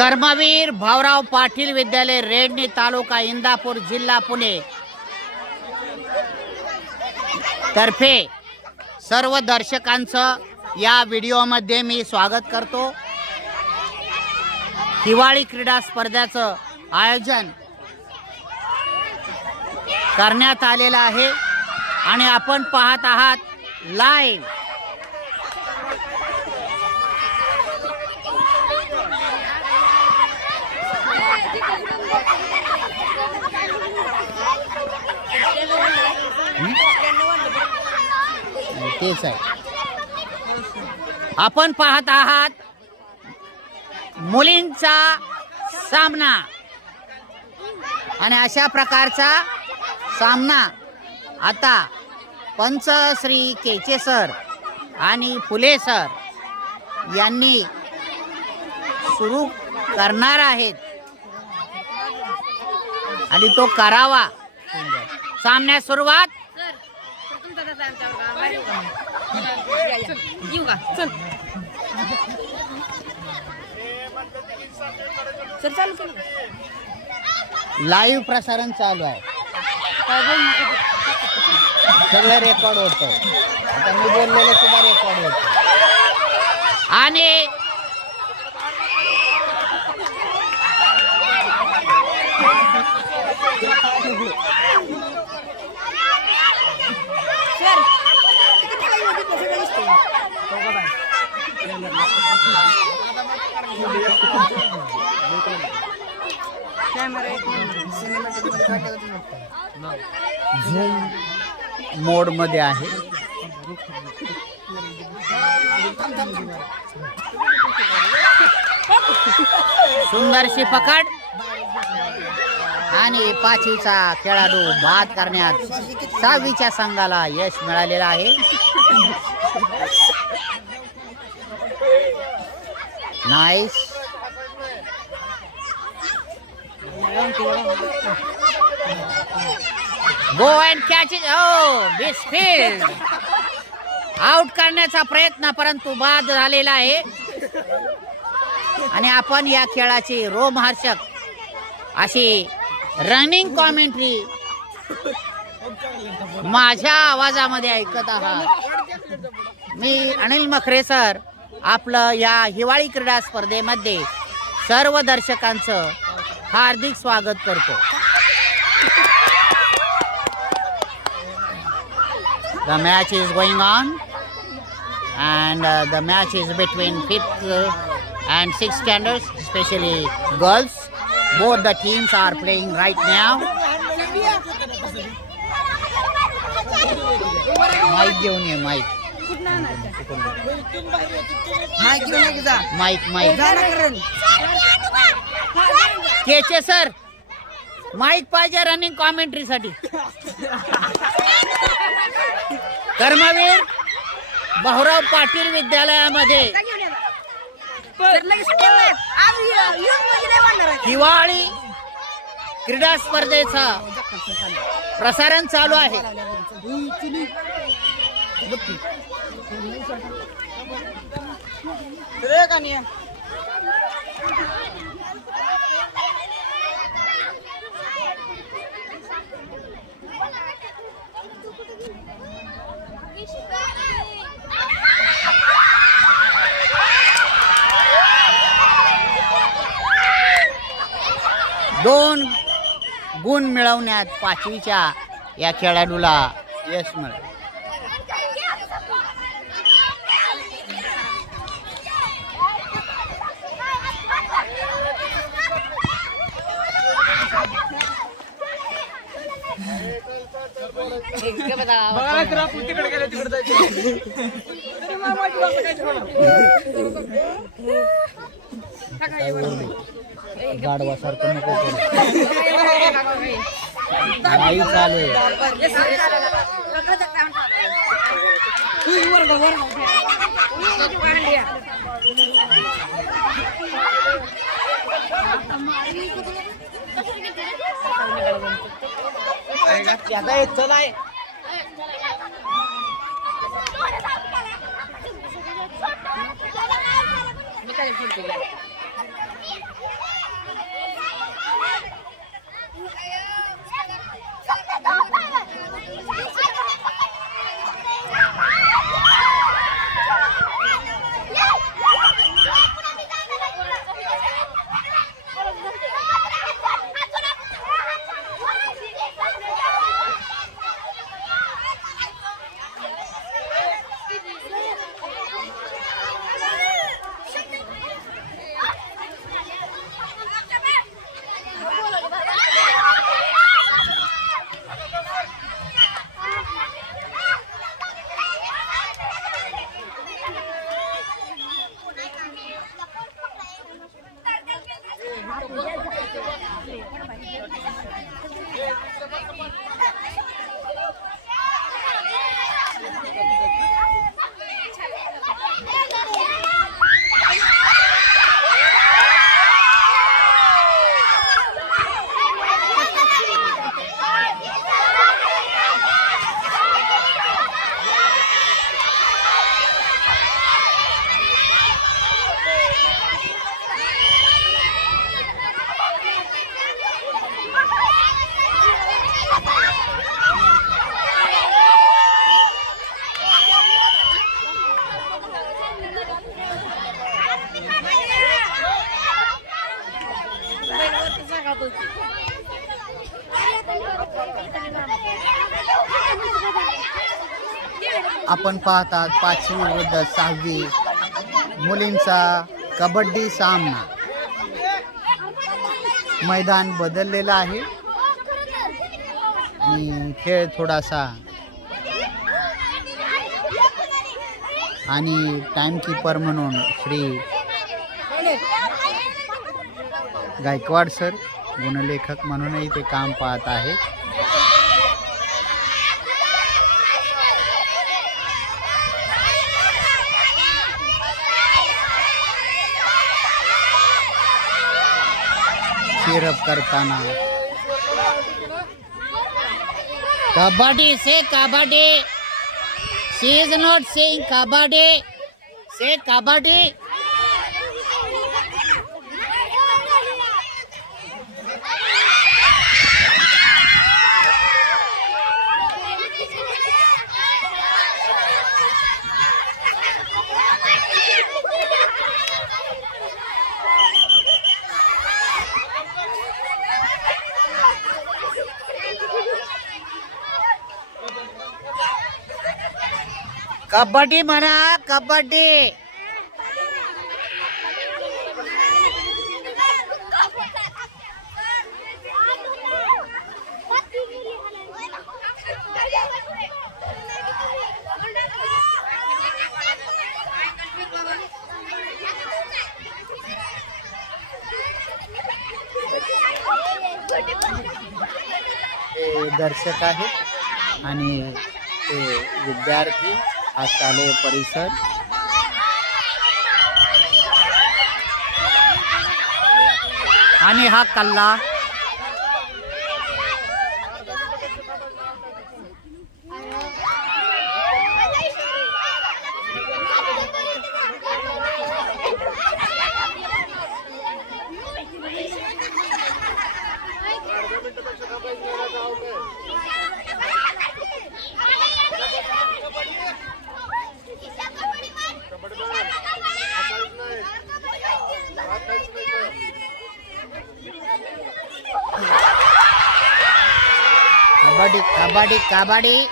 कर्मवीर भाऊराव पाटील विद्यालय रेडणी तालुका इंदापूर जिल्हा पुणे तर्फे सर्व दर्शकांचं या व्हिडिओमध्ये मी स्वागत करतो। हिवाळी क्रीडा स्पर्धेचं आयोजन करण्यात आलेलं आहे आणि आपण पाहत आहात लाईव्ह। तेच आहे, आपण पाहत आहात मुलींचा सामना आणि अशा प्रकारचा सामना आता पंच श्री केचे सर आणि फुले सर यांनी सुरू करणार आहेत आणि तो करावा। सामन्यास सुरुवात लाईव्ह प्रसारण चालू आहे, सगळं रेकॉर्ड होतं। आता मी बोललेलं सुद्धा रेकॉर्ड होतं आणि झूम मोड मध्ये आहे। सुंदरशी पकड आणि पाचवीचा खेळाडू बाद करण्यात सहावीच्या संघाला यश मिळालेलं आहे। Nice, go and catch it. ओ बिस्फील्ड आउट करण्याचा प्रयत्न परंतु बाद झालेला आहे आणि आपण या खेळाची रोमहर्षक अशी रनिंग कॉमेंट्री माझ्या आवाजामध्ये ऐकत आहात। मी अनिल मखरे सर आपलं या हिवाळी क्रीडा स्पर्धेमध्ये सर्व दर्शकांचं हार्दिक स्वागत करतो। The match is going on and the match is between 5th and 6th standards, especially girls. Both the teams are playing right now. Mic घेऊन ये, mic. माईक केचे सर माईक पाहिजे रनिंग कॉमेंट्री साठी। कर्मवीर भाऊराव पाटील विद्यालयामध्ये हिवाळी क्रीडा स्पर्धेचा प्रसारण चालू आहे। दोन गुण मिळवण्यात पाचवीच्या या खेळाडूला यश मिळाले। गाडवा सारखं नको नाही चालेल। आपण पाहतात 5वी विरुद्ध 6वी मुलींचा कबड्डी सामना. मैदान बदललेलं आहे आणि खेळ थोडासा आणि टाइमकीपर म्हणून श्री गायकवाड सर गुणलेखक म्हणूनही ते काम पाहत आहे. चीरअप करताना कबड्डी से कबड्डी, शी इज नॉट सेइंग कबड्डी, से कबड्डी. कबड्डी म्हणा, कबड्डी. हे दर्शक आहेत आणि ते विद्यार्थी. हा शालेय परिसर. आणि हा कल्ला. कबड्डी कबड्डी कबड्डी.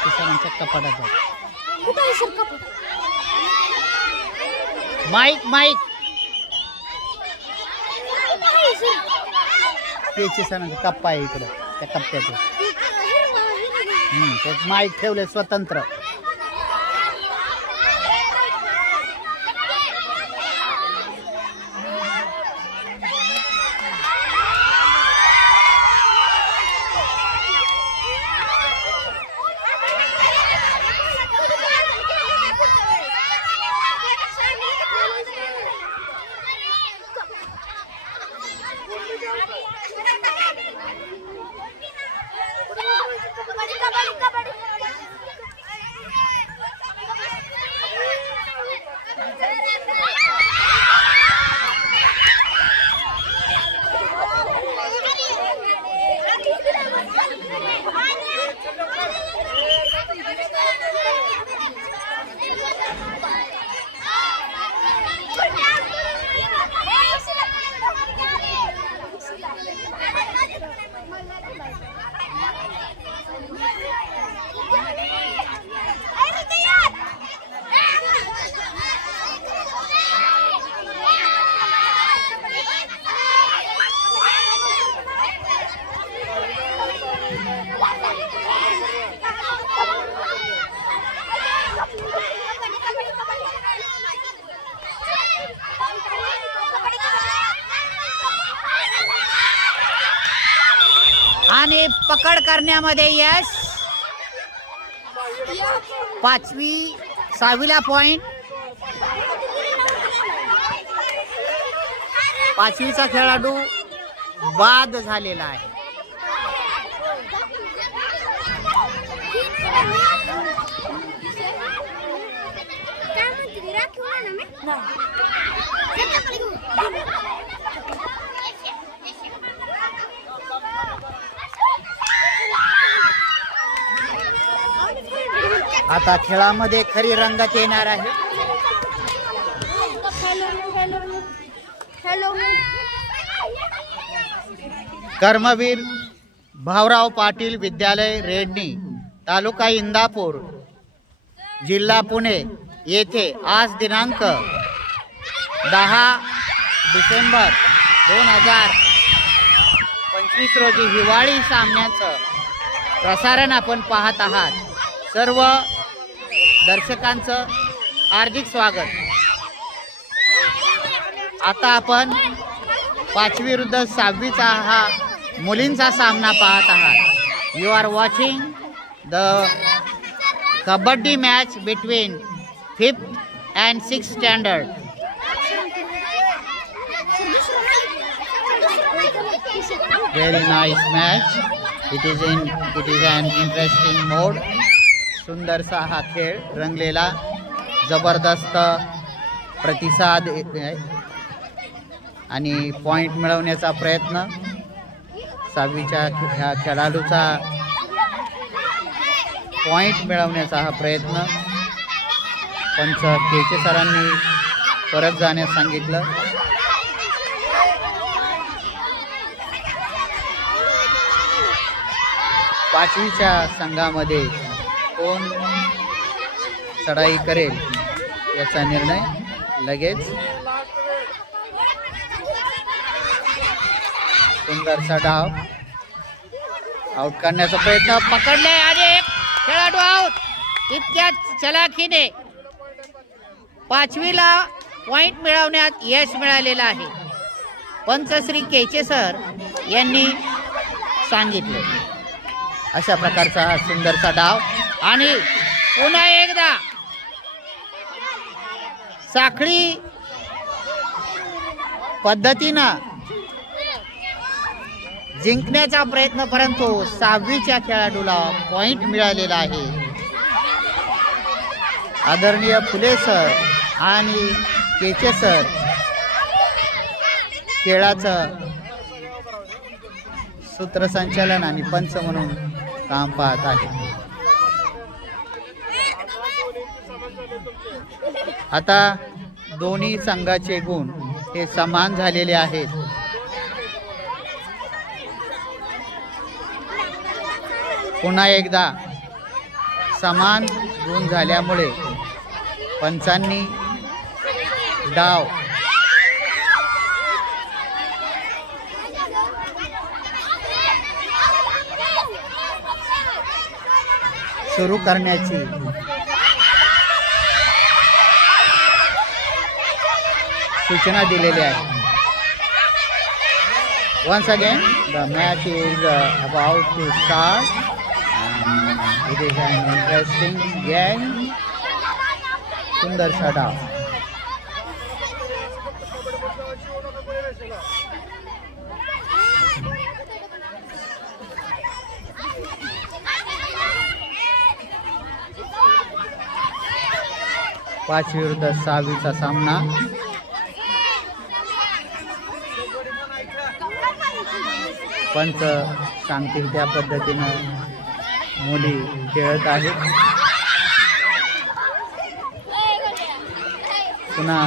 सरांच्या कपाटात माईक माईक केचे सरांचा कप्पा आहे इकडं त्या कप्प्यात. त्यात माईक ठेवले स्वतंत्र. आणि पकड करण्यामध्ये यश. 5वी 6वीला पॉइंट. 5वीचा खेळाडू बाद झालेला आहे. आता खेळामध्ये खरी रंगत येणार आहे. कर्मवीर भाऊराव पाटील विद्यालय रेडणी, तालुका इंदापूर, जिल्हा पुणे येथे आज दिनांक 10 डिसेंबर 2025 रोजी हिवाळी सामन्याचं प्रसारण आपण पाहत आहात. सर्व दर्शकांचं हार्दिक स्वागत. आता आपण 5वी विरुद्ध 6वीचा हा मुलींचा सामना पाहत आहात. You are watching the kabaddi match between 5th and 6th standard. Very nice match. It is an interesting mode. सुंदरसा हा खेळ रंगलेला, जबरदस्त प्रतिसाद आहे आणि पॉइंट मिळवण्याचा प्रयत्न 6वीच्या ह्या खेळाडूचा पॉइंट मिळवण्याचा हा प्रयत्न. पंच केचे सरांनी परत जाण्यास सांगितलं. पाचवीच्या संघामध्ये कोण चढाई करेल याचा निर्णय लगेच. सुंदरसा डाव, आउट करण्याचा प्रयत्न, पकडले आणि एक खेळाडू आउट. इतक्या चलाखीने 5वीला पॉइंट मिळवण्यात यश मिळालेलं आहे. पंच श्री केचे सर यांनी सांगितले. अशा प्रकारचा हा सुंदरसा डाव आणि पुन्हा एकदा साखळी पद्धतीनं जिंकण्याचा प्रयत्न, परंतु 6वीच्या खेळाडूला पॉइंट मिळालेला आहे. आदरणीय फुले सर आणि केचे सर खेळाचं सूत्रसंचालन आणि पंच म्हणून काम पाहत आहे. आता दोन्ही संघाचे गुण हे समान झालेले आहेत. पुन्हा एकदा समान गुण झाल्यामुळे पंचांनी डाव सुरू करण्याची सूचना दिलेली आहे. Once again, the match is about to start. It is an interesting game. सुंदर सा डाव. पाचवी विरुद्ध 6वीचा सामना. पंच सांगतील त्या पद्धतीनं मुली खेळत आहेत. पुन्हा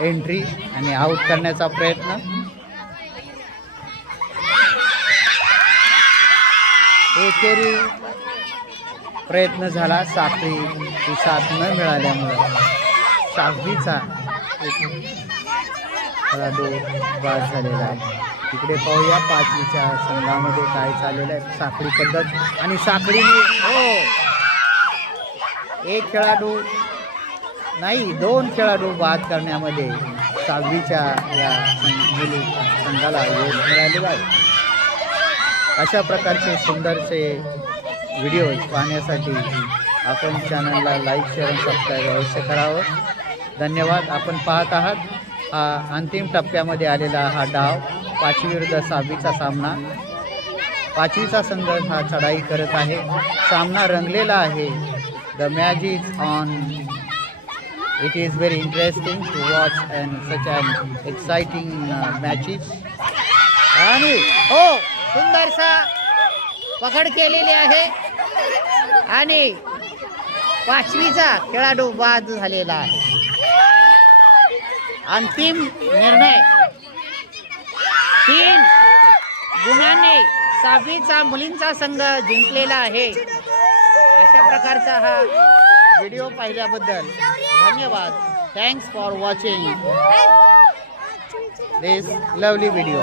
एंट्री आणि आउट करण्याचा प्रयत्न. एकेरी प्रयत्न झाला, साखळी साथ न मिळाल्यामुळे 6वीचा एक खेळाडू बाद झालेला आहे. तिकडे पाहूया 5वीच्या संघामध्ये काय चाललेलं आहे. साखळी पद्धत आणि साखळीने एक खेळाडू नाही 2 खेळाडू बाद करण्यामध्ये 6वीच्या या संघाला यश मिळालेला आहे. अशा प्रकारचे सुंदरसे व्हिडिओज पाहण्यासाठी आपण चॅनलला लाईक शेअर आणि सबस्क्राईब अवश्य करावं. धन्यवाद. आपण पाहत आहात हा अंतिम टप्प्यामध्ये आलेला हा डाव 5वी विरुद्ध 6वीचा सामना. 5वीचा संघ हा चढाई करत आहे. सामना रंगलेला आहे. The match is on. It is very interesting to watch and such and exciting matches. आणि हो सुंदरसा पकड केलेली आहे आणि 5वीचा खेळाडू बाद झालेला आहे. अंतिम निर्णय 3 गुणांनी 6वीचा मुलींचा संघ जिंकलेला आहे. अशा प्रकारचा हा व्हिडिओ पाहिल्याबद्दल धन्यवाद. Thanks for watching this lovely video.